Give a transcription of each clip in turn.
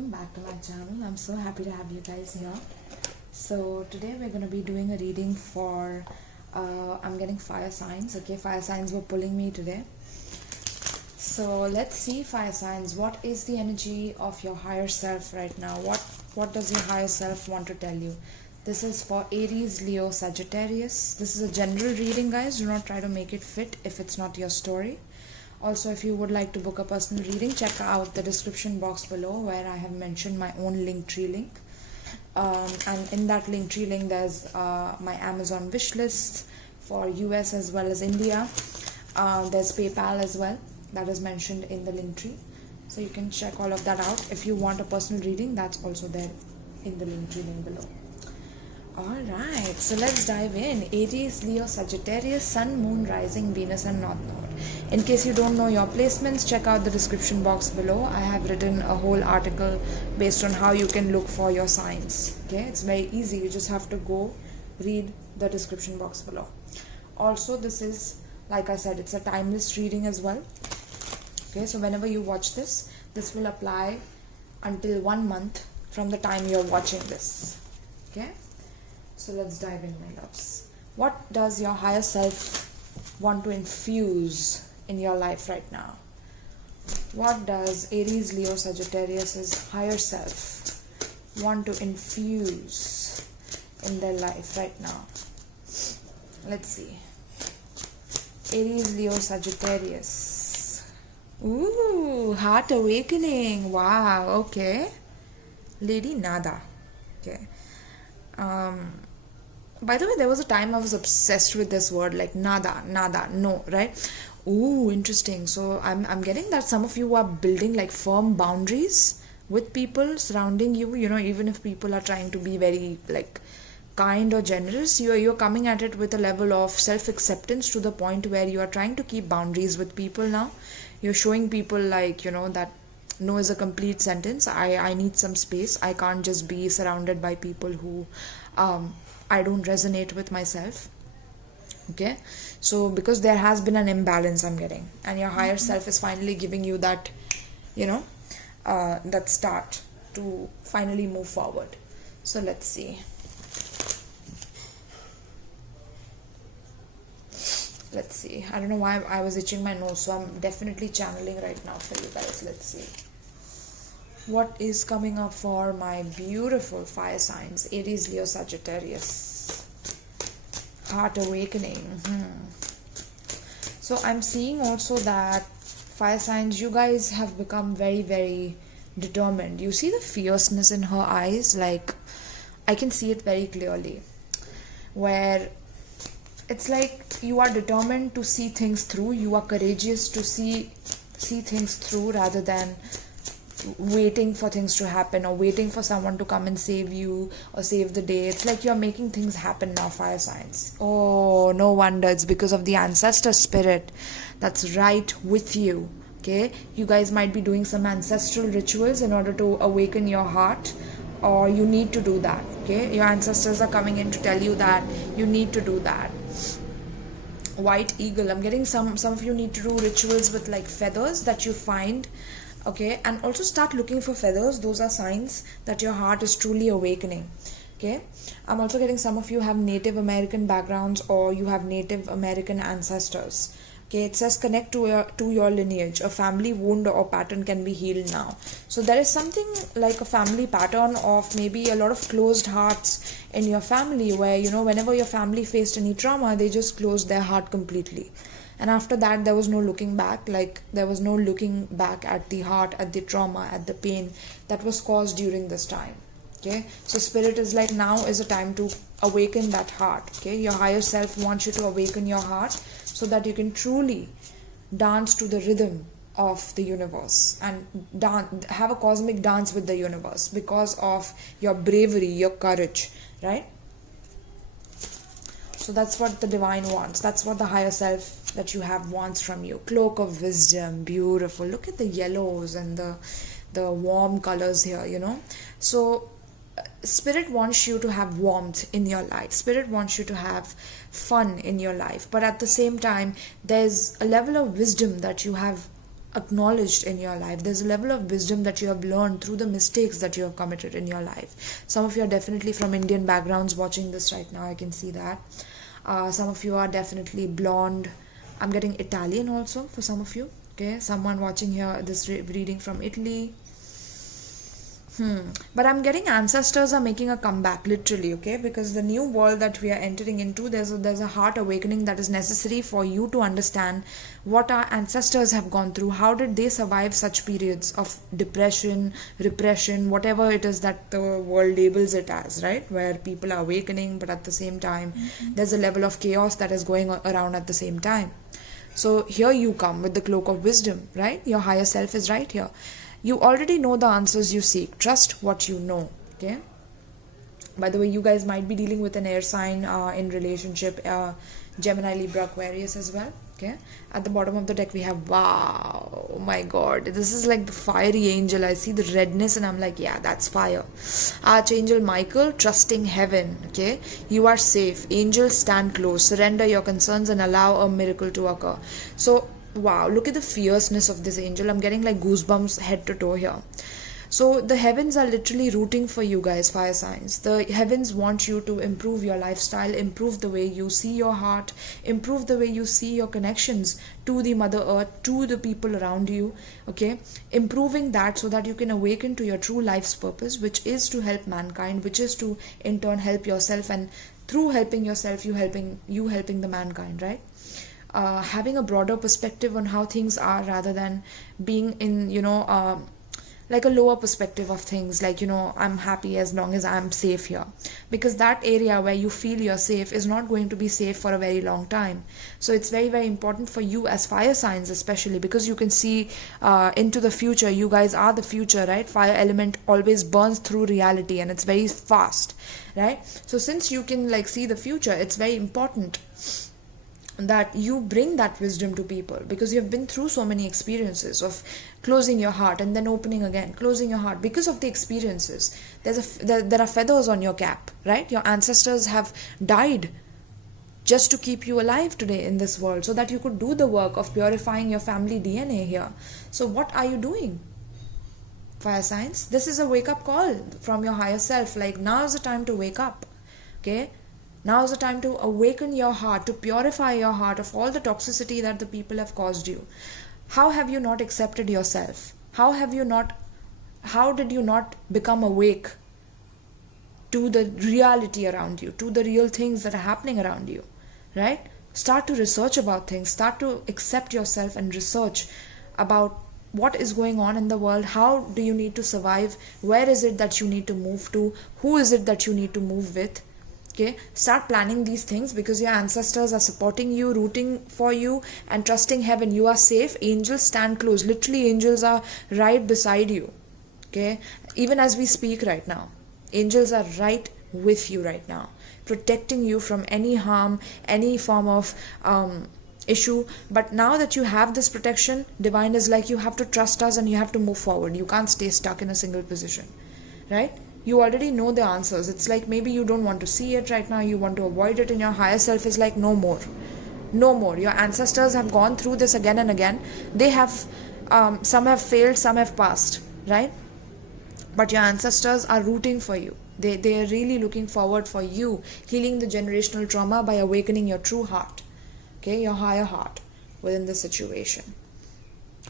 welcome back to my channel. I'm so happy to have you guys here. So today we're going to be doing a reading for I'm getting fire signs. Okay, fire signs were pulling me today. So let's see, fire signs, what is the energy of your higher self right now? What does your higher self want to tell you? This is for Aries, Leo, Sagittarius. This is a general reading, guys. Do not try to make it fit if it's not your story. Also, if you would like to book a personal reading, check out the description box below where I have mentioned my own Linktree link. And in that Linktree link, there's my Amazon wish list for US as well as India. There's PayPal as well, that is mentioned in the Linktree. So you can check all of that out. If you want a personal reading, that's also there in the Linktree link below. Alright, so let's dive in. Aries, Leo, Sagittarius, Sun, Moon, Rising, Venus and North Node. In case you don't know your placements, check out the description box below. I have written a whole article based on how you can look for your signs. Okay, it's very easy. You just have to go read the description box below. Also, this is, like I said, it's a timeless reading as well. Okay, so whenever you watch this, this will apply until 1 month from the time you're watching this. Okay, so let's dive in, my loves. What does your higher self want to infuse in your life right now? What does Aries, Leo, Sagittarius's higher self want to infuse in their life right now? Let's see. Aries, Leo, Sagittarius. Ooh, heart awakening. Wow, okay. Lady Nada. Okay. By the way, there was a time I was obsessed with this word, like nada, no, right? Ooh, interesting. So I'm getting that some of you are building like firm boundaries with people surrounding you. You know, even if people are trying to be very like kind or generous, you're coming at it with a level of self-acceptance to the point where you are trying to keep boundaries with people now. You're showing people like, you know, that no is a complete sentence. I need some space. I can't just be surrounded by people who I don't resonate with myself. Okay, so because there has been an imbalance I'm getting, and your higher self is finally giving you that, you know, that start to finally move forward. So let's see. Let's see. I don't know why I was itching my nose, so I'm definitely channeling right now for you guys. Let's see. What is coming up for my beautiful fire signs? Aries, Leo, Sagittarius. Heart awakening. So I'm seeing also that fire signs, you guys have become very, very determined. You see the fierceness in her eyes? Like, I can see it very clearly. Where it's like you are determined to see things through. You are courageous to see things through rather than waiting for things to happen or waiting for someone to come and save you or save the day. It's like you're making things happen now, fire signs. Oh, no wonder. It's because of the ancestor spirit that's right with you. Okay, you guys might be doing some ancestral rituals in order to awaken your heart, or you need to do that. Okay, your ancestors are coming in to tell you that you need to do that. White eagle. I'm getting some of you need to do rituals with like feathers that you find. Okay, and also start looking for feathers. Those are signs that your heart is truly awakening. Okay, I'm also getting some of you have Native American backgrounds or you have Native American ancestors. Okay, it says connect to your lineage. A family wound or pattern can be healed now. So there is something like a family pattern of maybe a lot of closed hearts in your family where, you know, whenever your family faced any trauma, they just closed their heart completely. And after that, there was no looking back. Like, there was no looking back at the heart, at the trauma, at the pain that was caused during this time. Okay, so spirit is like, now is a time to awaken that heart. Okay, your higher self wants you to awaken your heart so that you can truly dance to the rhythm of the universe and have a cosmic dance with the universe because of your bravery, your courage, right? So that's what the divine wants. That's what the higher self that you have wants from you. Cloak of wisdom, beautiful. Look at the yellows and the warm colors here, you know. So Spirit wants you to have warmth in your life. Spirit wants you to have fun in your life. But at the same time, there's a level of wisdom that you have acknowledged in your life. There's a level of wisdom that you have learned through the mistakes that you have committed in your life. Some of you are definitely from Indian backgrounds watching this right now. I can see that. Some of you are definitely blonde. I'm getting Italian also for some of you. Okay, someone watching here this reading from Italy. But I'm getting ancestors are making a comeback, literally, okay? Because the new world that we are entering into, there's a heart awakening that is necessary for you to understand what our ancestors have gone through. How did they survive such periods of depression, repression, whatever it is that the world labels it as, right? Where people are awakening, but at the same time, there's a level of chaos that is going around at the same time. So here you come with the cloak of wisdom, right? Your higher self is right here. You already know the answers you seek. Trust what you know, okay? By the way, you guys might be dealing with an air sign in relationship, Gemini, Libra, Aquarius as well, okay? At the bottom of the deck, we have, wow, oh my God. This is like the fiery angel. I see the redness and I'm like, yeah, that's fire. Archangel Michael, trusting heaven, okay? You are safe. Angels, stand close. Surrender your concerns and allow a miracle to occur. So, wow, look at the fierceness of this angel. I'm getting like goosebumps head to toe here. So the heavens are literally rooting for you guys, fire signs. The heavens want you to improve your lifestyle, improve the way you see your heart, improve the way you see your connections to the Mother Earth, to the people around you, okay? Improving that so that you can awaken to your true life's purpose, which is to help mankind, which is to in turn help yourself, and through helping yourself, you helping the mankind, right? Having a broader perspective on how things are rather than being in, like a lower perspective of things, like, I'm happy as long as I'm safe here. Because that area where you feel you're safe is not going to be safe for a very long time. So it's very, very important for you as fire signs, especially because you can see into the future. You guys are the future, right? Fire element always burns through reality and it's very fast, right? So since you can like see the future, it's very important that you bring that wisdom to people, because you have been through so many experiences of closing your heart and then opening again, closing your heart. Because of the experiences, there are feathers on your cap, right? Your ancestors have died just to keep you alive today in this world, so that you could do the work of purifying your family DNA here. So what are you doing, fire signs? This is a wake-up call from your higher self. Like, now is the time to wake up, okay? Now is the time to awaken your heart, to purify your heart of all the toxicity that the people have caused you. How have you not accepted yourself? How did you not become awake to the reality around you, to the real things that are happening around you, right? Start to research about things. Start to accept yourself and research about what is going on in the world. How do you need to survive? Where is it that you need to move to? Who is it that you need to move with? Okay, start planning these things, because your ancestors are supporting you, rooting for you, and trusting heaven. You are safe. Angels, stand close. Literally, angels are right beside you. Okay, even as we speak right now, angels are right with you right now, protecting you from any harm, any form of issue. But now that you have this protection, divine is like, you have to trust us and you have to move forward. You can't stay stuck in a single position, right? You already know the answers. It's like maybe you don't want to see it right now, you want to avoid it, and your higher self is like, no more. No more. Your ancestors have gone through this again and again. They have, some have failed, some have passed, right? But your ancestors are rooting for you. They are really looking forward for you healing the generational trauma by awakening your true heart, okay, your higher heart within the situation.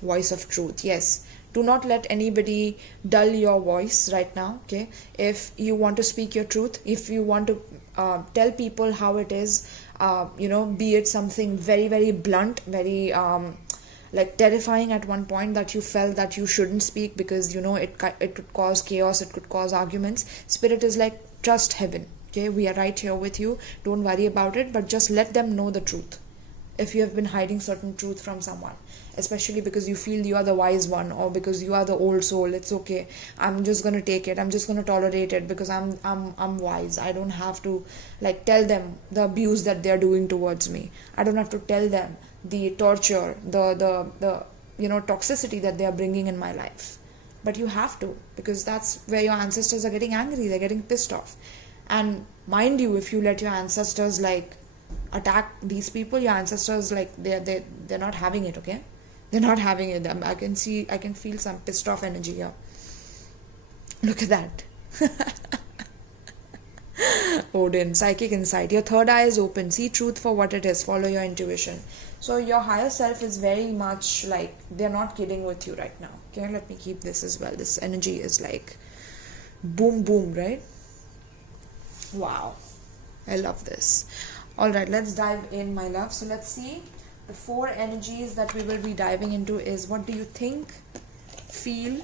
Voice of truth, yes. Do not let anybody dull your voice right now, okay? If you want to speak your truth, if you want to tell people how it is, be it something very, very blunt, very like terrifying at one point, that you felt that you shouldn't speak because, it could cause chaos, it could cause arguments. Spirit is like, trust heaven, okay? We are right here with you. Don't worry about it, but just let them know the truth. If you have been hiding certain truth from someone, especially because you feel you are the wise one, or because you are the old soul, it's okay. I'm just going to take it. I'm just going to tolerate it because I'm wise. I don't have to like tell them the abuse that they're doing towards me. I don't have to tell them the torture, the toxicity that they are bringing in my life. But you have to, because that's where your ancestors are getting angry. They're getting pissed off. And mind you, if you let your ancestors like attack these people, your ancestors, like they're not having it, okay? They're not having it. I can feel some pissed off energy here. Look at that. Odin, psychic insight. Your third eye is open. See truth for what it is. Follow your intuition. So your higher self is very much like, they're not kidding with you right now. Okay, let me keep this as well. This energy is like boom, boom, right? Wow. I love this. Alright, let's dive in, my love. So let's see. The 4 energies that we will be diving into is, what do you think, feel,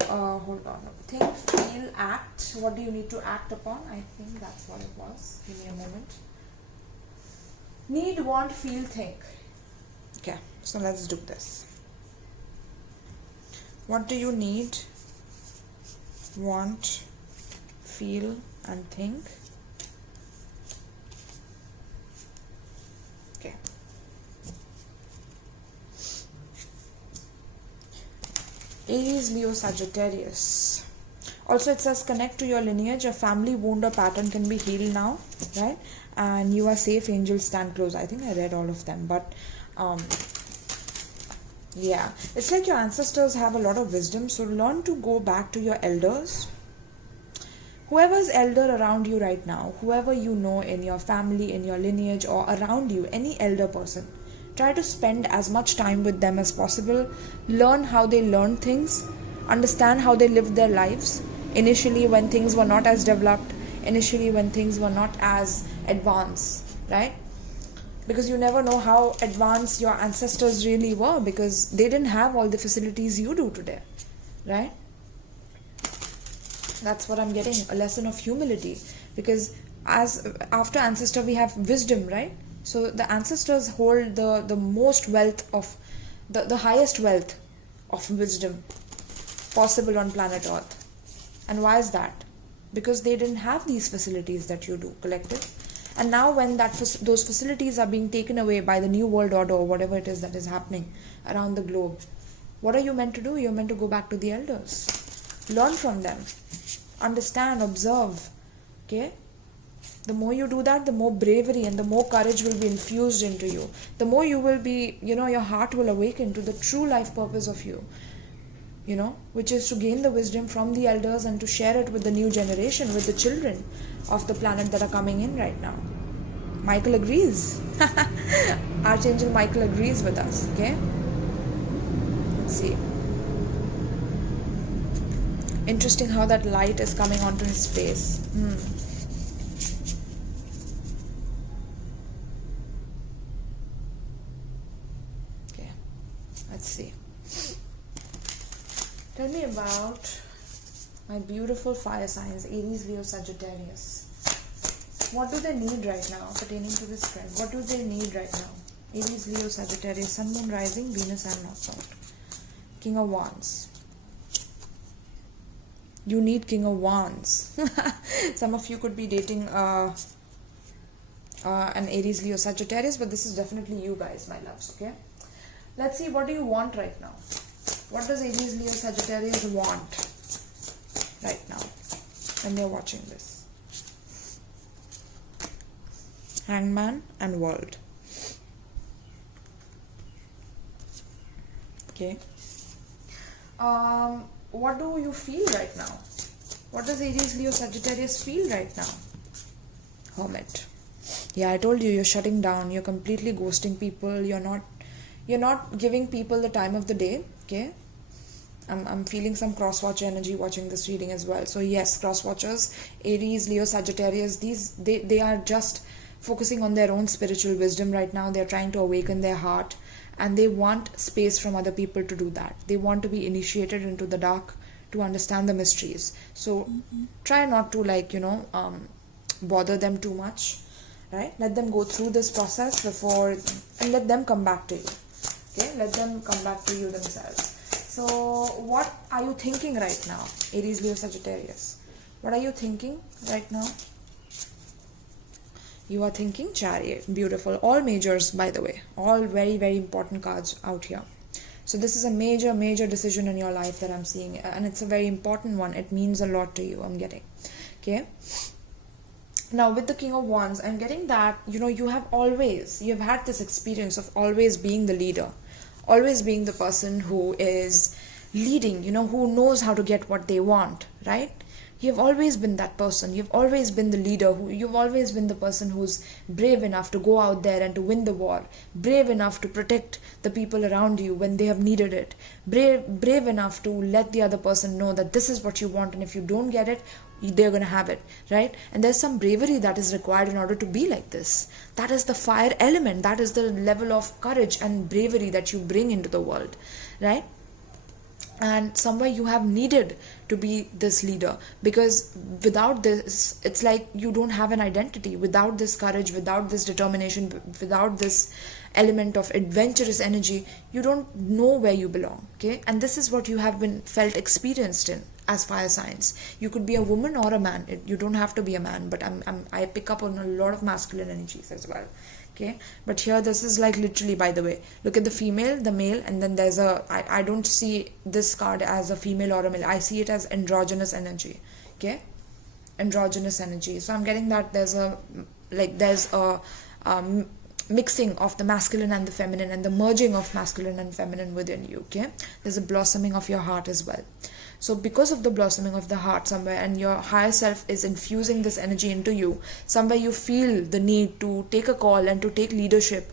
hold on, think, feel, act. What do you need to act upon? I think that's what it was. Give me a moment. Need, want, feel, think. Okay, so let's do this. What do you need, want, feel, and think? Okay. Aries, Leo, Sagittarius. Also it says connect to your lineage. A family wound or pattern can be healed now, right? And you are safe, angels stand close. I think I read all of them, but yeah, it's like your ancestors have a lot of wisdom, so learn to go back to your elders. Whoever's elder around you right now, whoever you know in your family, in your lineage, or around you, any elder person, try to spend as much time with them as possible. Learn how they learn things, understand how they lived their lives initially when things were not as developed, initially when things were not as advanced, right? Because you never know how advanced your ancestors really were, because they didn't have all the facilities you do today, right? That's what I'm getting, a lesson of humility, because as after ancestor we have wisdom, right? So the ancestors hold the most wealth of the highest wealth of wisdom possible on planet Earth. And why is that? Because they didn't have these facilities that you do, collective. And now when those facilities are being taken away by the new world order, or whatever it is that is happening around the globe, what are you meant to do? You're meant to go back to the elders. Learn from them. Understand, observe. Okay? The more you do that, the more bravery and the more courage will be infused into you. The more you will be, your heart will awaken to the true life purpose of you. Which is to gain the wisdom from the elders and to share it with the new generation, with the children of the planet that are coming in right now. Michael agrees. Archangel Michael agrees with us. Okay? Let's see. Interesting how that light is coming onto his face. Okay, let's see. Tell me about my beautiful fire signs, Aries, Leo, Sagittarius. What do they need right now pertaining to this trend? What do they need right now? Aries, Leo, Sagittarius, Sun, Moon, Rising, Venus, and North South. King of Wands. You need King of Wands. Some of you could be dating an Aries, Leo, Sagittarius, but this is definitely you guys, my loves, okay? Let's see, what do you want right now? What does Aries, Leo, Sagittarius want right now when they're watching this? Hangman and World. Okay. What do you feel right now? What does Aries, Leo, Sagittarius feel right now? Hermit. Yeah, I told you, you're shutting down. You're completely ghosting people. You're not giving people the time of the day. Okay. I'm feeling some cross-watch energy watching this reading as well. So yes, cross-watchers, Aries, Leo, Sagittarius, they are just focusing on their own spiritual wisdom right now. They're trying to awaken their heart. And they want space from other people to do that. They want to be initiated into the dark to understand the mysteries. So try not to bother them too much, right? Let them go through this process and let them come back to you. Okay, let them come back to you themselves. So what are you thinking right now, Aries, Leo, Sagittarius? What are you thinking right now? You are thinking Chariot. Beautiful. All majors, by the way. All very, very important cards out here. So this is a major, major decision in your life that I'm seeing. And it's a very important one. It means a lot to you, I'm getting. Okay. Now, with the King of Wands, I'm getting that, you've had this experience of always being the leader. always being the person who is leading, who knows how to get what they want, right? You've always been that person. You've always been the leader. You've always been the person who's brave enough to go out there and to win the war. Brave enough to protect the people around you when they have needed it. Brave enough to let the other person know that this is what you want, and if you don't get it, they're going to have it, right? And there's some bravery that is required in order to be like this. That is the fire element. That is the level of courage and bravery that you bring into the world, right? And somewhere you have needed to be this leader, because without this, it's like you don't have an identity. Without this courage, without this determination, without this element of adventurous energy, you don't know where you belong, okay? And this is what you have been felt experienced in as fire signs. You could be a woman or a man. You don't have to be a man, but I pick up on a lot of masculine energies as well. Okay, but here this is like literally, by the way, look at the female, the male, and then there's I don't see this card as a female or a male. I see it as androgynous energy. Okay, androgynous energy. So I'm getting that there's a mixing of the masculine and the feminine, and the merging of masculine and feminine within you. Okay, there's a blossoming of your heart as well. So because of the blossoming of the heart somewhere, and your higher self is infusing this energy into you, somewhere you feel the need to take a call and to take leadership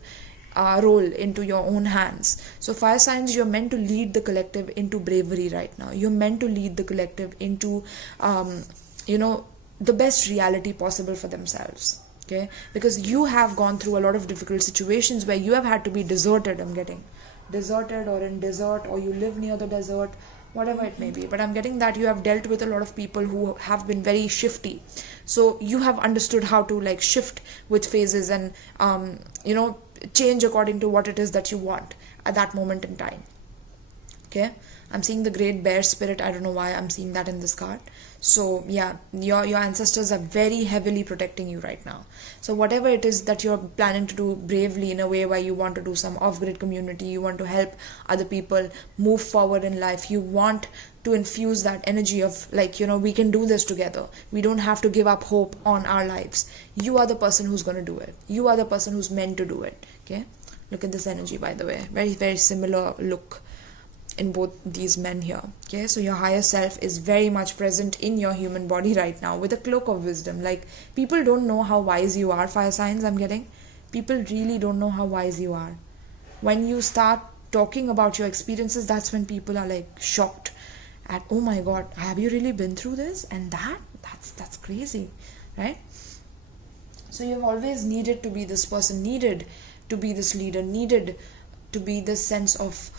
role into your own hands. So fire signs, you're meant to lead the collective into bravery right now. You're meant to lead the collective into the best reality possible for themselves. Okay, because you have gone through a lot of difficult situations where you have had to be deserted. I'm getting deserted, or in desert, or you live near the desert, whatever it may be. But I'm getting that you have dealt with a lot of people who have been very shifty. So you have understood how to like shift with phases and change according to what it is that you want at that moment in time. Okay, I'm seeing the great bear spirit. I don't know why I'm seeing that in this card. So yeah, your ancestors are very heavily protecting you right now. So whatever it is that you're planning to do bravely, in a way where you want to do some off-grid community, you want to help other people move forward in life, you want to infuse that energy of we can do this together. We don't have to give up hope on our lives. You are the person who's going to do it. You are the person who's meant to do it. Okay, look at this energy, by the way. Very, very similar look in both these men here. Okay, so your higher self is very much present in your human body right now with a cloak of wisdom. Like, people don't know how wise you are, fire signs. I'm getting people really don't know how wise you are. When you start talking about your experiences, that's when people are like shocked at, oh my god, have you really been through this? And that's crazy, right? So you've always needed to be this person, needed to be this leader, needed to be this sense of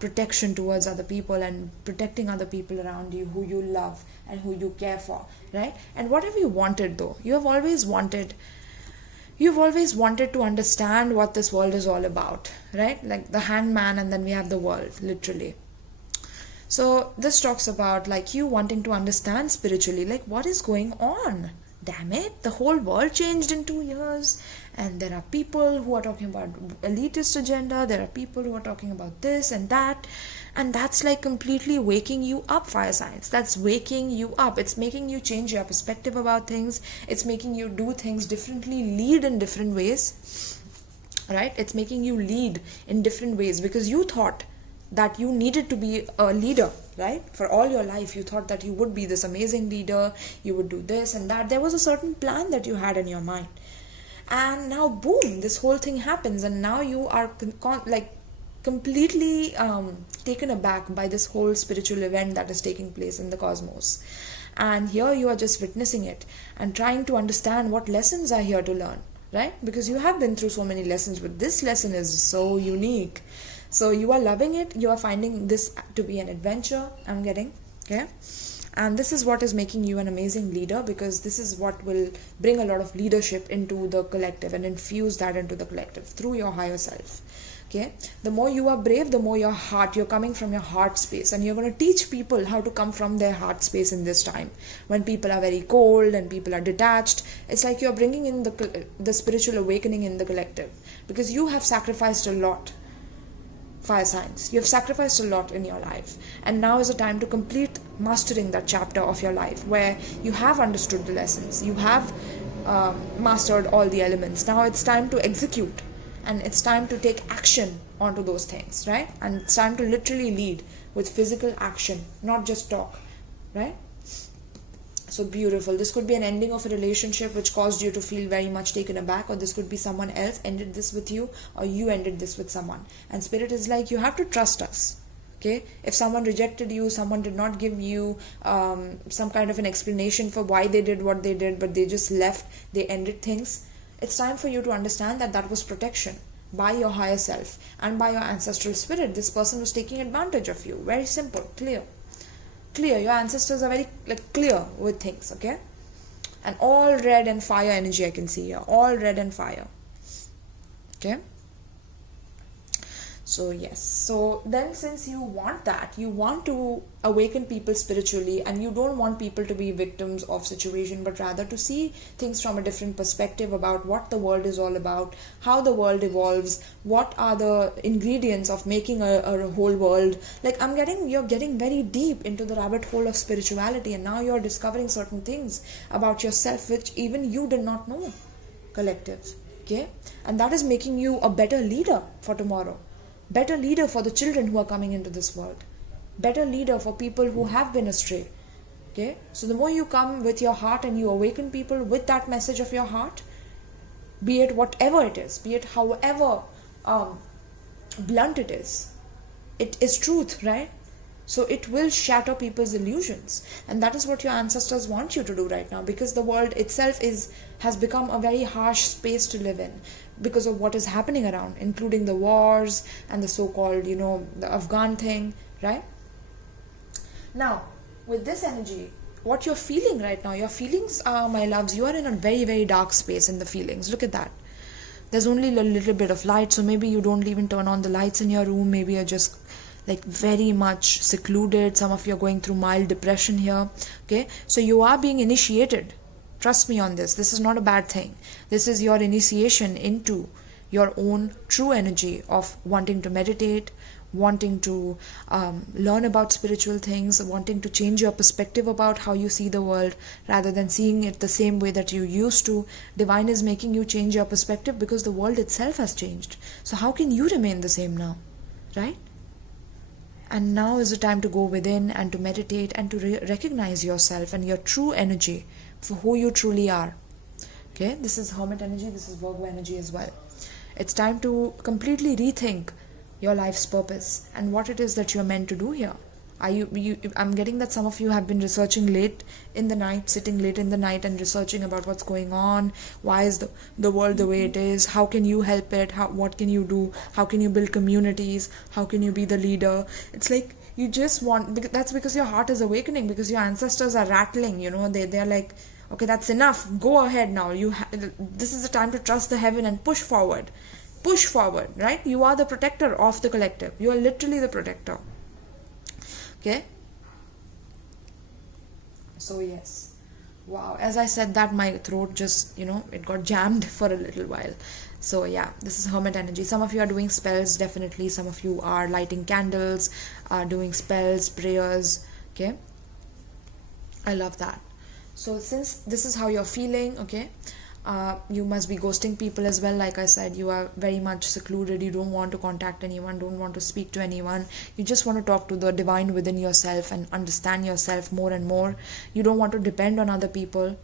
protection towards other people and protecting other people around you who you love and who you care for, right? And what have you wanted though? You've always wanted to understand what this world is all about, right? Like the hangman, and then we have the world, literally. So this talks about like you wanting to understand spiritually, like what is going on? Damn it, the whole world changed in 2 years, and there are people who are talking about elitist agenda, there are people who are talking about this and that, and that's like completely waking you up, fire signs. That's waking you up. It's making you change your perspective about things. It's making you do things differently, lead in different ways, right? It's making you lead in different ways because you thought that you needed to be a leader, right? For all your life, you thought that you would be this amazing leader, you would do this and that. There was a certain plan that you had in your mind. And now, boom, this whole thing happens, and now you are completely taken aback by this whole spiritual event that is taking place in the cosmos. And here you are just witnessing it and trying to understand what lessons are here to learn, right? Because you have been through so many lessons, but this lesson is so unique. So you are loving it. You are finding this to be an adventure, I'm getting, okay? And this is what is making you an amazing leader, because this is what will bring a lot of leadership into the collective and infuse that into the collective through your higher self. Okay, the more you are brave, the more you're coming from your heart space, and you're going to teach people how to come from their heart space in this time when people are very cold and people are detached. It's like you're bringing in the spiritual awakening in the collective, because you have sacrificed a lot, fire signs. You have sacrificed a lot in your life, and now is the time to complete mastering that chapter of your life where you have understood the lessons, you have mastered all the elements. Now it's time to execute and it's time to take action onto those things, right? And it's time to literally lead with physical action, not just talk, right? So beautiful. This could be an ending of a relationship which caused you to feel very much taken aback, or this could be someone else ended this with you, or you ended this with someone. And Spirit is like, you have to trust us. Okay, if someone rejected you, someone did not give you some kind of an explanation for why they did what they did, but they just left, they ended things, it's time for you to understand that that was protection by your higher self and by your ancestral spirit. This person was taking advantage of you. Very simple, clear. Your ancestors are very clear with things, okay? And all red and fire energy I can see here, all red and fire, okay? So yes, so then since you want that, you want to awaken people spiritually, and you don't want people to be victims of situation, but rather to see things from a different perspective about what the world is all about, how the world evolves, what are the ingredients of making a whole world. Like you're getting very deep into the rabbit hole of spirituality, and now you're discovering certain things about yourself which even you did not know, collective, okay? And that is making you a better leader for tomorrow. Better leader for the children who are coming into this world. Better leader for people who have been astray. Okay? So the more you come with your heart and you awaken people with that message of your heart, be it whatever it is, be it however blunt it is truth, right? So it will shatter people's illusions. And that is what your ancestors want you to do right now, because the world itself has become a very harsh space to live in because of what is happening around, including the wars and the so-called, the Afghan thing, right? Now, with this energy, what you're feeling right now, your feelings are, my loves, you are in a very, very dark space in the feelings. Look at that. There's only a little bit of light, so maybe you don't even turn on the lights in your room. Maybe you're just very much secluded. Some of you are going through mild depression here, okay? So you are being initiated. Trust me on this. This is not a bad thing. This is your initiation into your own true energy of wanting to meditate, wanting to learn about spiritual things, wanting to change your perspective about how you see the world rather than seeing it the same way that you used to. Divine is making you change your perspective because the world itself has changed. So how can you remain the same now, right? And now is the time to go within and to meditate and to recognize yourself and your true energy for who you truly are. Okay, this is Hermit energy, this is Virgo energy as well. It's time to completely rethink your life's purpose and what it is that you're meant to do here. I'm getting that some of you have been researching late in the night, sitting late in the night and researching about what's going on. Why is the world the way it is? How can you help it? What can you do? How can you build communities? How can you be the leader? It's like you just want, that's because your heart is awakening, because your ancestors are rattling, they're like, okay, that's enough. Go ahead now. This is the time to trust the heaven and push forward. Push forward, right? You are the protector of the collective. You are literally the protector. Okay, so yes, wow, as I said that, my throat just, it got jammed for a little while. So yeah, this is Hermit energy. Some of you are doing spells, definitely. Some of you are lighting candles, doing spells, prayers. Okay, I love that. So since this is how you're feeling, okay, you must be ghosting people as well. Like I said, you are very much secluded. You don't want to contact anyone, don't want to speak to anyone. You just want to talk to the divine within yourself and understand yourself more and more. You don't want to depend on other people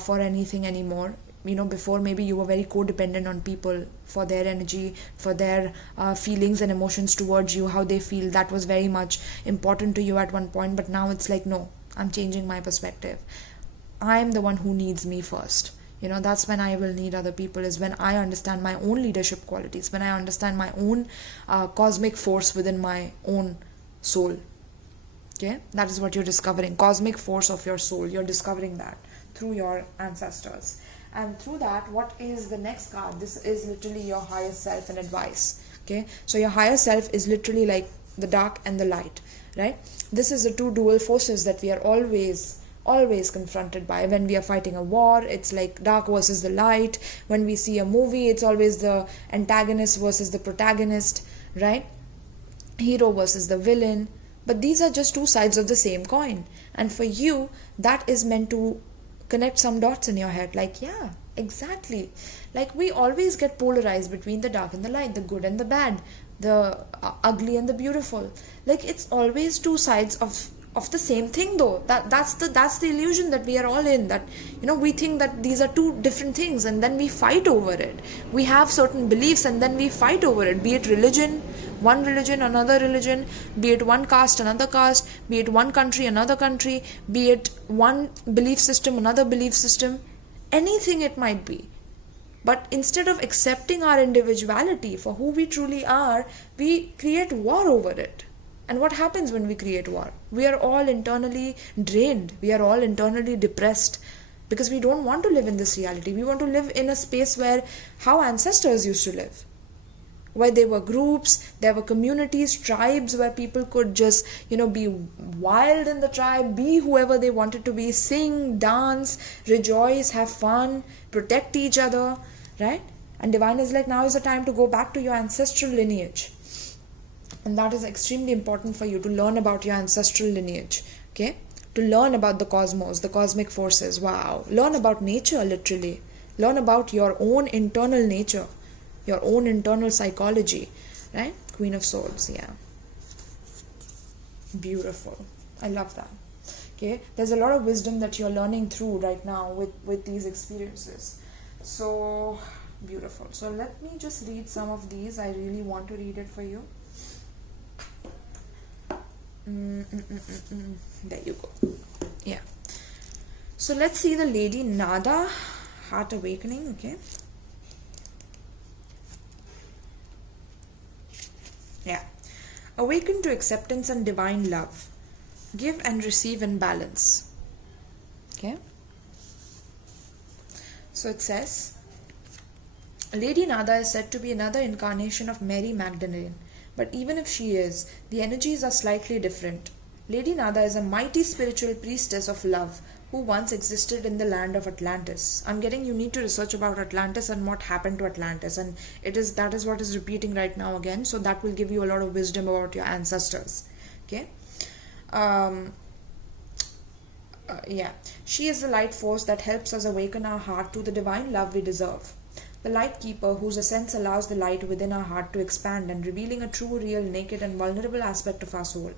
for anything anymore. Before maybe you were very codependent on people for their energy, for their feelings and emotions towards you, how they feel. That was very much important to you at one point, but now it's like, no, I'm changing my perspective. I'm the one who needs me first. That's when I will need other people, is when I understand my own leadership qualities, when I understand my own cosmic force within my own soul. Okay, that is what you're discovering, cosmic force of your soul. You're discovering that through your ancestors. And through that, what is the next card? This is literally your higher self and advice. Okay, so your higher self is literally like the dark and the light, right? This is the two dual forces that we are always confronted by. When we are fighting a war, it's like dark versus the light. When we see a movie, it's always the antagonist versus the protagonist, right? Hero versus the villain. But these are just two sides of the same coin. And for you, that is meant to connect some dots in your head. Like, yeah, Exactly. Like we always get polarized between the dark and the light, the good and the bad, the ugly and the beautiful. Like it's always two sides of the same thing though. That's the illusion that we are all in, that we think that these are two different things and then we fight over it. We have certain beliefs and then we fight over it, be it one religion, another religion, be it one caste, another caste, be it one country, another country, be it one belief system, another belief system, anything it might be. But instead of accepting our individuality for who we truly are, we create war over it. And what happens when we create war? We are all internally drained. We are all internally depressed because we don't want to live in this reality. We want to live in a space where how ancestors used to live, where there were groups, there were communities, tribes where people could just, be wild in the tribe, be whoever they wanted to be, sing, dance, rejoice, have fun, protect each other, right? And Divine is like, now is the time to go back to your ancestral lineage. And that is extremely important for you to learn about your ancestral lineage, okay? To learn about the cosmos, the cosmic forces, wow. Learn about nature, literally. Learn about your own internal nature, your own internal psychology, right? Queen of Swords, yeah. Beautiful. I love that. Okay, there's a lot of wisdom that you're learning through right now with these experiences. So beautiful. So let me just read some of these. I really want to read it for you. There you go. Yeah. So let's see the Lady Nada, Heart Awakening, okay? Yeah. Awaken to acceptance and divine love. Give and receive in balance. Okay. So it says, Lady Nada is said to be another incarnation of Mary Magdalene. But even if she is, the energies are slightly different. Lady Nada is a mighty spiritual priestess of love who once existed in the land of Atlantis. I'm getting you need to research about Atlantis and what happened to Atlantis, and that is what is repeating right now again, so that will give you a lot of wisdom about your ancestors. Okay. Yeah, she is the light force that helps us awaken our heart to the divine love we deserve. The light keeper whose essence allows the light within our heart to expand and revealing a true, real, naked and vulnerable aspect of our soul.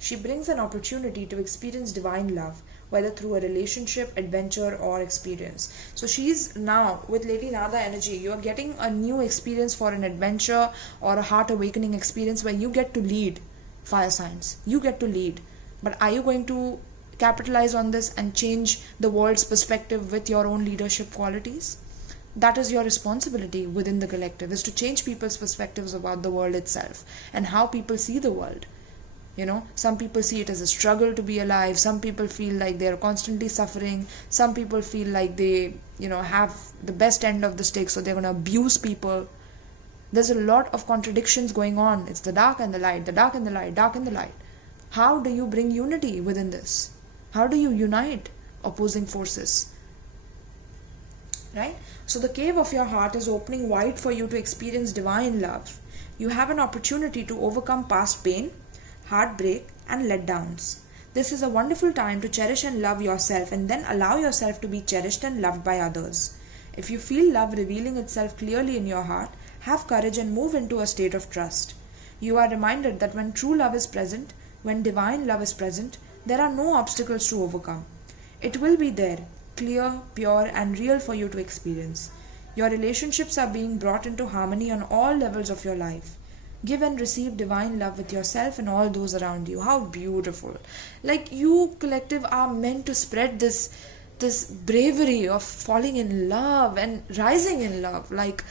She brings an opportunity to experience divine love, whether through a relationship, adventure or experience. So she's now, with Lady Nada energy, you are getting a new experience for an adventure or a heart awakening experience where you get to lead fire signs. You get to lead. But are you going to capitalize on this and change the world's perspective with your own leadership qualities? That is your responsibility within the collective, is to change people's perspectives about the world itself and how people see the world. Some people see it as a struggle to be alive. Some people feel like they're constantly suffering. Some people feel like they, have the best end of the stick, so they're going to abuse people. There's a lot of contradictions going on. It's the dark and the light, the dark and the light, dark and the light. How do you bring unity within this? How do you unite opposing forces? Right? So the cave of your heart is opening wide for you to experience divine love. You have an opportunity to overcome past pain, heartbreak and letdowns. This is a wonderful time to cherish and love yourself and then allow yourself to be cherished and loved by others. If you feel love revealing itself clearly in your heart, have courage and move into a state of trust. You are reminded that when true love is present, when divine love is present, there are no obstacles to overcome. It will be there, clear, pure and real for you to experience. Your relationships are being brought into harmony on all levels of your life. Give and receive divine love with yourself and all those around you. How beautiful. Like you collective are meant to spread this bravery of falling in love and rising in love. Like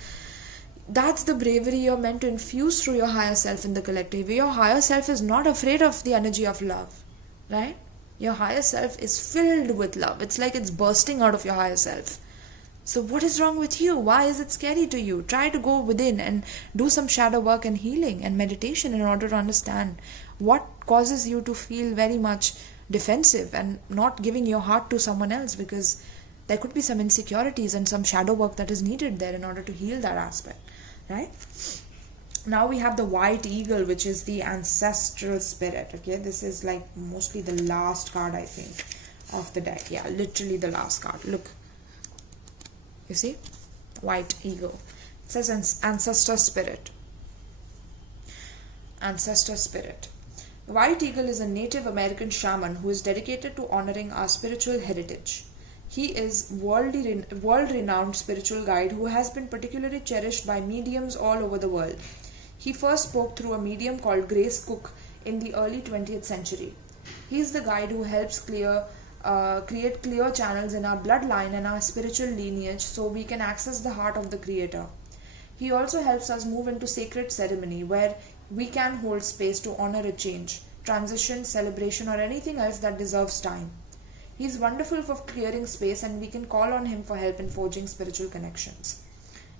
that's the bravery you're meant to infuse through your higher self in the collective. Your higher self is not afraid of the energy of love, right? Your higher self is filled with love. It's like it's bursting out of your higher self. So what is wrong with you? Why is it scary to you? Try to go within and do some shadow work and healing and meditation in order to understand what causes you to feel very much defensive and not giving your heart to someone else, because there could be some insecurities and some shadow work that is needed there in order to heal that aspect, right? Now we have the white eagle, which is the ancestral spirit. Okay, this is like mostly the last card, I think, of the deck. Yeah, literally the last card. Look. You see? White eagle. It says ancestor spirit. Ancestor spirit. The white eagle is a Native American shaman who is dedicated to honoring our spiritual heritage. He is world-renowned spiritual guide who has been particularly cherished by mediums all over the world. He first spoke through a medium called Grace Cook in the early 20th century. He is the guide who helps create clear channels in our bloodline and our spiritual lineage so we can access the heart of the Creator. He also helps us move into sacred ceremony where we can hold space to honor a change, transition, celebration, or anything else that deserves time. He is wonderful for clearing space and we can call on him for help in forging spiritual connections.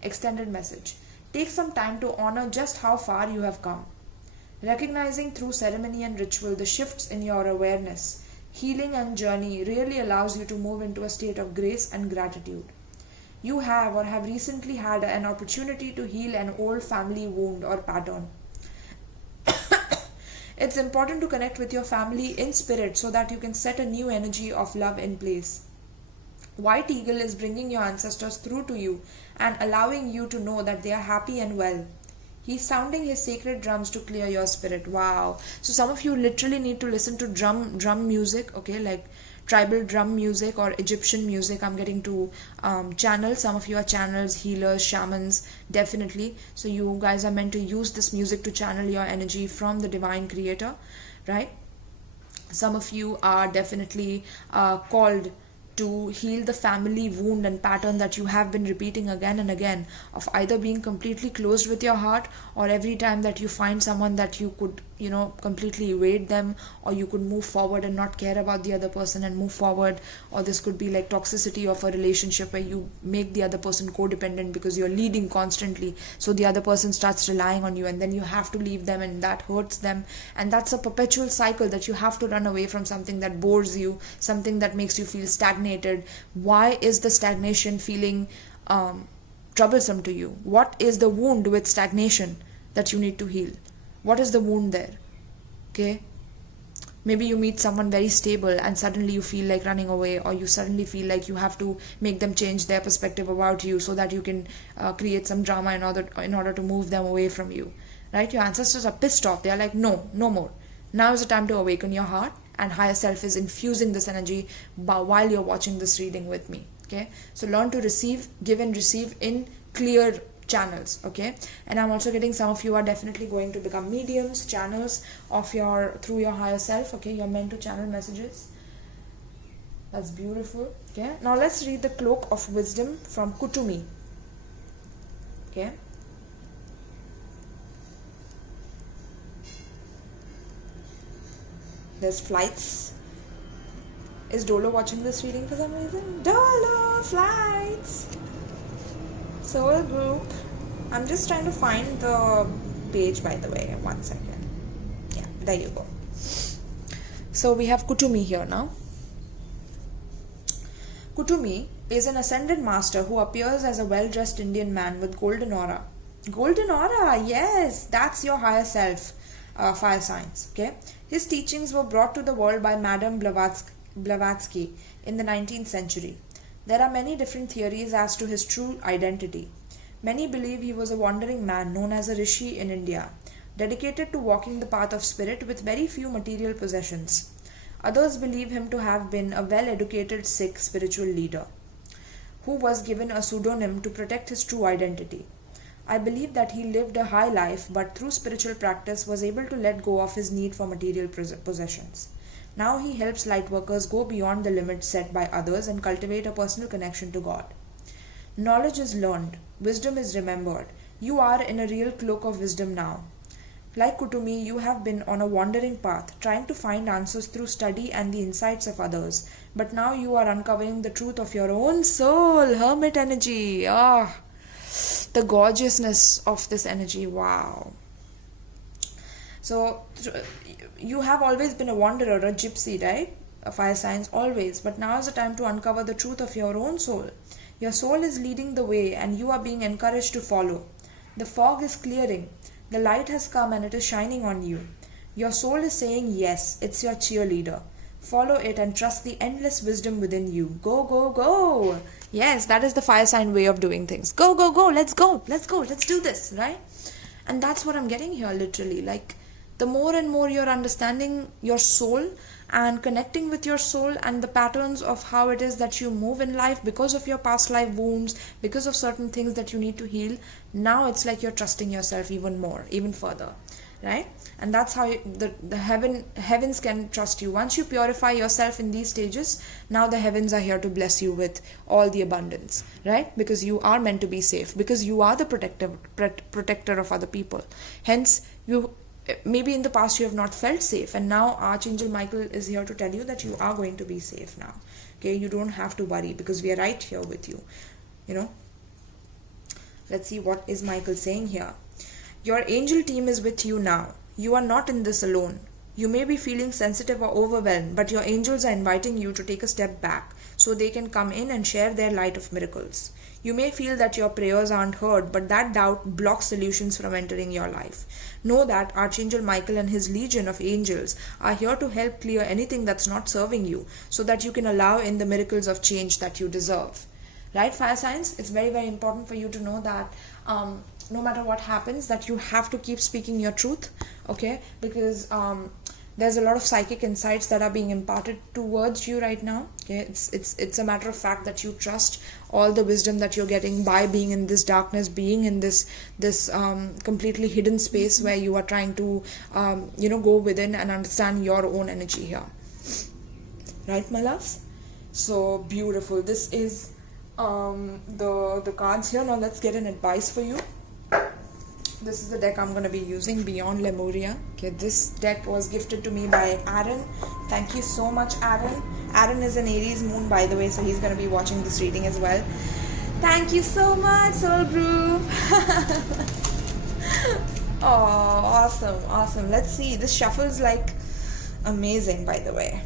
Extended message. Take some time to honor just how far you have come. Recognizing through ceremony and ritual the shifts in your awareness, healing and journey really allows you to move into a state of grace and gratitude. You have or have recently had an opportunity to heal an old family wound or pattern. It's important to connect with your family in spirit so that you can set a new energy of love in place. White Eagle is bringing your ancestors through to you and allowing you to know that they are happy and well. He's sounding his sacred drums to clear your spirit. Wow. So some of you literally need to listen to drum music, okay, like tribal drum music or Egyptian music. I'm getting to channels. Some of you are channels, healers, shamans, definitely. So you guys are meant to use this music to channel your energy from the divine creator, right? Some of you are definitely called to heal the family wound and pattern that you have been repeating again and again of either being completely closed with your heart, or every time that you find someone that you could, completely evade them, or you could move forward and not care about the other person and move forward. Or this could be like toxicity of a relationship where you make the other person codependent because you're leading constantly, so the other person starts relying on you and then you have to leave them and that hurts them, and that's a perpetual cycle that you have to run away from something that bores you, something that makes you feel stagnated. Why is the stagnation feeling troublesome to you? What is the wound with stagnation that you need to heal? What is the wound there? Okay, maybe you meet someone very stable and suddenly you feel like running away, or you suddenly feel like you have to make them change their perspective about you so that you can create some drama in order to move them away from you, right? Your ancestors are pissed off. They are like, no more. Now is the time to awaken your heart, and higher self is infusing this energy while you're watching this reading with me. Okay, so learn to receive, give and receive in clear channels. Okay, and I'm also getting some of you are definitely going to become mediums, channels of through your higher self. Okay, you're meant to channel messages. That's beautiful. Okay, now let's read the cloak of wisdom from Kutumi. Okay, there's flights. Is Doelow watching this reading for some reason? Doelow, flights. Soul group. I'm just trying to find the page, by the way. 1 second. Yeah, there you go. So we have Kutumi here now. Kutumi is an ascended master who appears as a well-dressed Indian man with golden aura. Golden aura, yes, that's your higher self, fire signs. Okay, his teachings were brought to the world by Madame Blavatsky in the 19th century. There are many different theories as to his true identity. Many believe he was a wandering man known as a rishi in India, dedicated to walking the path of spirit with very few material possessions. Others believe him to have been a well-educated Sikh spiritual leader, who was given a pseudonym to protect his true identity. I believe that he lived a high life, but through spiritual practice was able to let go of his need for material possessions. Now he helps lightworkers go beyond the limits set by others and cultivate a personal connection to God. Knowledge is learned, wisdom is remembered. You are in a real cloak of wisdom now. Like Kutumi, you have been on a wandering path, trying to find answers through study and the insights of others. But now you are uncovering the truth of your own soul. Hermit energy. The gorgeousness of this energy. Wow. So you have always been a wanderer, a gypsy, right? A fire signs, always. But now is the time to uncover the truth of your own soul. Your soul is leading the way and you are being encouraged to follow. The fog is clearing. The light has come and it is shining on you. Your soul is saying yes, it's your cheerleader. Follow it and trust the endless wisdom within you. Go, go, go! Yes, that is the fire sign way of doing things. Go, go, go, let's go, let's do this, right? And that's what I'm getting here, literally. Like, the more and more you're understanding your soul and connecting with your soul and the patterns of how it is that you move in life because of your past life wounds, because of certain things that you need to heal, now it's like you're trusting yourself even more, even further, right? And that's how the heavens can trust you. Once you purify yourself in these stages, now the heavens are here to bless you with all the abundance, right? Because you are meant to be safe, because you are the protector of other people. Hence, you maybe in the past you have not felt safe, and now Archangel Michael is here to tell you that you are going to be safe now. Okay, you don't have to worry, because we are right here with you. You know, let's see what is Michael saying here. Your angel team is with you now. You are not in this alone. You may be feeling sensitive or overwhelmed, but your angels are inviting you to take a step back so they can come in and share their light of miracles. You may feel that your prayers aren't heard, but that doubt blocks solutions from entering your life. Know that Archangel Michael and his legion of angels are here to help clear anything that's not serving you, so that you can allow in the miracles of change that you deserve. Right, fire signs? It's very, very important for you to know that no matter what happens, that you have to keep speaking your truth, okay? Because there's a lot of psychic insights that are being imparted towards you right now. Okay, it's a matter of fact that you trust all the wisdom that you're getting by being in this darkness, being in this completely hidden space where you are trying to go within and understand your own energy here. Right, my loves? So beautiful. This is the cards here. Now let's get an advice for you. This is the deck I'm going to be using, Beyond Lemuria. Okay, this deck was gifted to me by Aaron. Thank you so much, Aaron. Aaron is an Aries moon, by the way, so he's going to be watching this reading as well. Thank you so much, Soul Group. Oh, awesome. Let's see. This shuffles like amazing, by the way.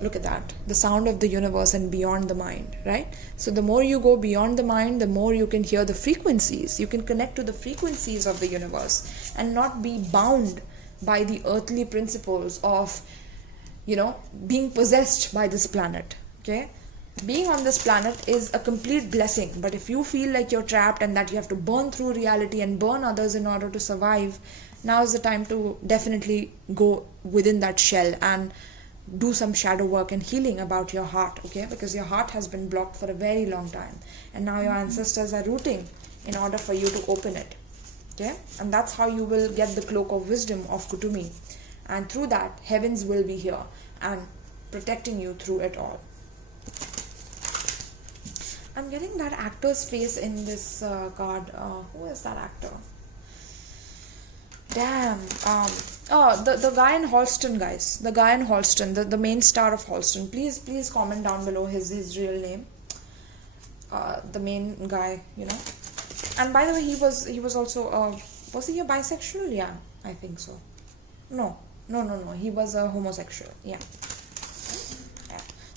Look at that, the sound of the universe and beyond the mind, right? So the more you go beyond the mind, the more you can hear the frequencies. You can connect to the frequencies of the universe and not be bound by the earthly principles of, being possessed by this planet, okay? Being on this planet is a complete blessing, but if you feel like you're trapped and that you have to burn through reality and burn others in order to survive, now is the time to definitely go within that shell and do some shadow work and healing about your heart, okay? Because your heart has been blocked for a very long time, and now your ancestors are rooting in order for you to open it, okay? And that's how you will get the cloak of wisdom of Kutumi, and through that heavens will be here and protecting you through it all. I'm getting that actor's face in this card. Who is that actor? Damn. The guy in Halston, guys. The guy in Halston, the main star of Halston. Please comment down below his real name. The main guy, And by the way, he was also was he a bisexual? Yeah, I think so. No. He was a homosexual. Yeah.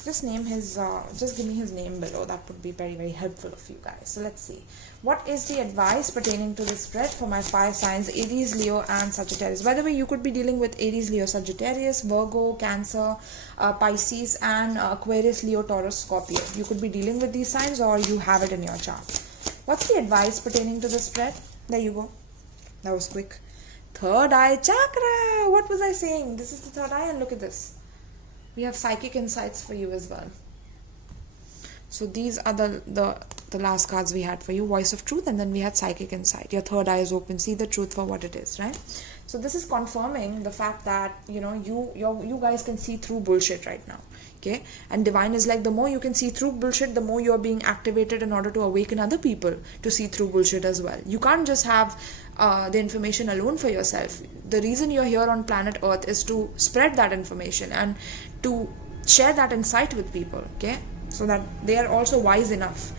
Just give me his name below. That would be very, very helpful of you guys. So let's see. What is the advice pertaining to this spread for my fire signs, Aries, Leo, and Sagittarius? By the way, you could be dealing with Aries, Leo, Sagittarius, Virgo, Cancer, Pisces, and Aquarius, Leo, Taurus, Scorpio. You could be dealing with these signs, or you have it in your chart. What's the advice pertaining to this spread? There you go. That was quick. Third eye chakra. What was I saying? This is the third eye, and look at this. We have psychic insights for you as well. So these are the last cards we had for you. Voice of truth, and then we had psychic insight. Your third eye is open. See the truth for what it is, right? So this is confirming the fact that you guys can see through bullshit right now. Okay, and divine is like, the more you can see through bullshit, the more you're being activated in order to awaken other people to see through bullshit as well. You can't just have the information alone for yourself. The reason you're here on planet Earth is to spread that information and to share that insight with people, okay, so that they are also wise enough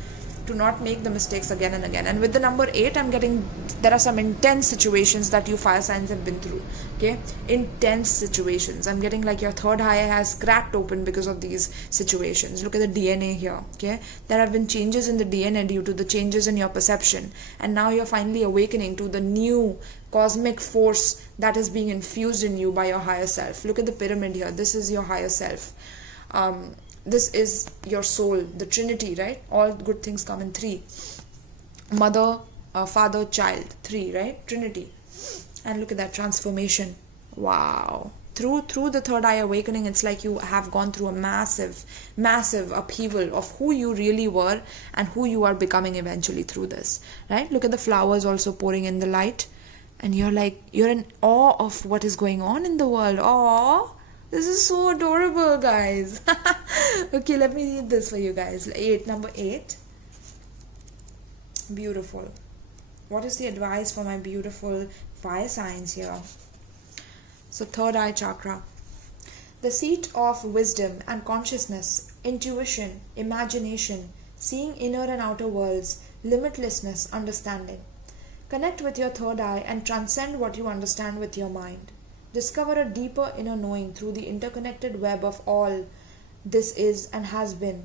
to not make the mistakes again and again. And with the number 8, I'm getting, there are some intense situations that you fire signs have been through, okay? Intense situations. I'm getting like your third eye has cracked open because of these situations. Look at the DNA here, okay? There have been changes in the DNA due to the changes in your perception. And now you're finally awakening to the new cosmic force that is being infused in you by your higher self. Look at the pyramid here. This is your higher self. this is your soul, the Trinity, right? All good things come in three. Mother, father, child, three, right? Trinity. And look at that transformation. Wow. Through the third eye awakening, it's like you have gone through a massive upheaval of who you really were and who you are becoming eventually through this, right? Look at the flowers also pouring in the light, and you're in awe of what is going on in the world. Aw, this is so adorable, guys. Okay, let me read this for you guys. Number 8. Beautiful. What is the advice for my beautiful fire signs here? So third eye chakra, the seat of wisdom and consciousness, intuition, imagination, seeing inner and outer worlds, limitlessness, understanding. Connect with your third eye and transcend what you understand with your mind. Discover a deeper inner knowing through the interconnected web of all this is and has been.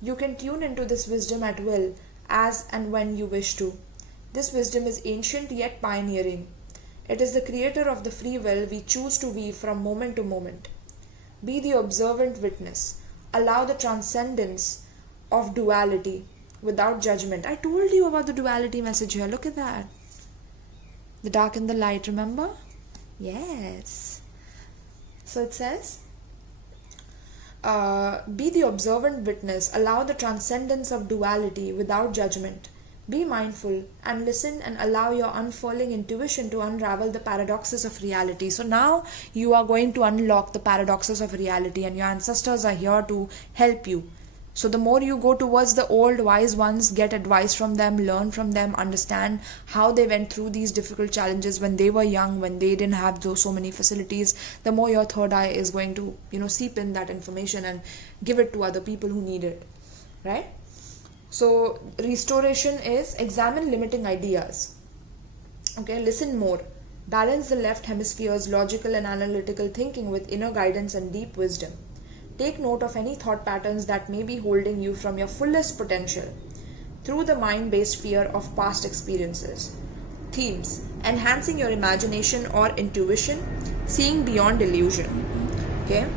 You can tune into this wisdom at will, as and when you wish to. This wisdom is ancient yet pioneering. It is the creator of the free will we choose to weave from moment to moment. Be the observant witness. Allow the transcendence of duality without judgment. I told you about the duality message here. Look at that. The dark and the light, remember? Yes. So it says, be the observant witness. Allow the transcendence of duality without judgment. Be mindful and listen and allow your unfurling intuition to unravel the paradoxes of reality. So now you are going to unlock the paradoxes of reality, and your ancestors are here to help you. So the more you go towards the old wise ones, get advice from them, learn from them, understand how they went through these difficult challenges when they were young, when they didn't have so many facilities, the more your third eye is going to, seep in that information and give it to other people who need it, right? So restoration is examine limiting ideas. Okay, listen more. Balance the left hemisphere's logical and analytical thinking with inner guidance and deep wisdom. Take note of any thought patterns that may be holding you from your fullest potential through the mind-based sphere of past experiences. Themes: enhancing your imagination or intuition, seeing beyond illusion. Okay,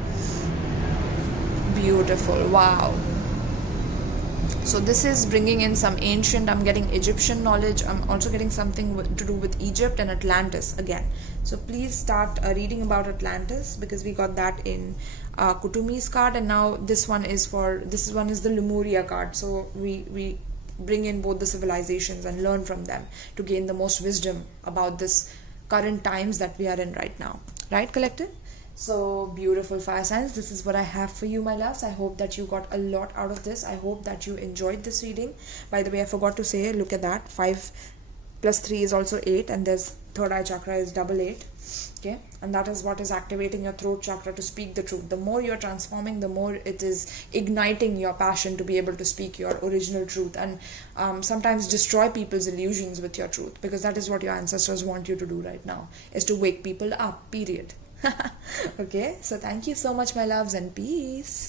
beautiful. Wow. So this is bringing in some ancient, I'm getting Egyptian knowledge. I'm also getting something to do with Egypt and Atlantis again. So please start reading about Atlantis, because we got that in Kutumi's card, and now this one is the Lemuria card. So we bring in both the civilizations and learn from them to gain the most wisdom about this current times that we are in right now. Right, collective? So beautiful fire signs, this is what I have for you, my loves. I hope that you got a lot out of this. I hope that you enjoyed this reading. By the way, I forgot to say, look at that, 5 plus 3 is also 8, and there's third eye chakra is double 8. Okay, and that is what is activating your throat chakra to speak the truth. The more you're transforming, the more it is igniting your passion to be able to speak your original truth, and sometimes destroy people's illusions with your truth, because that is what your ancestors want you to do right now, is to wake people up, period. Okay, so thank you so much, my loves, and peace.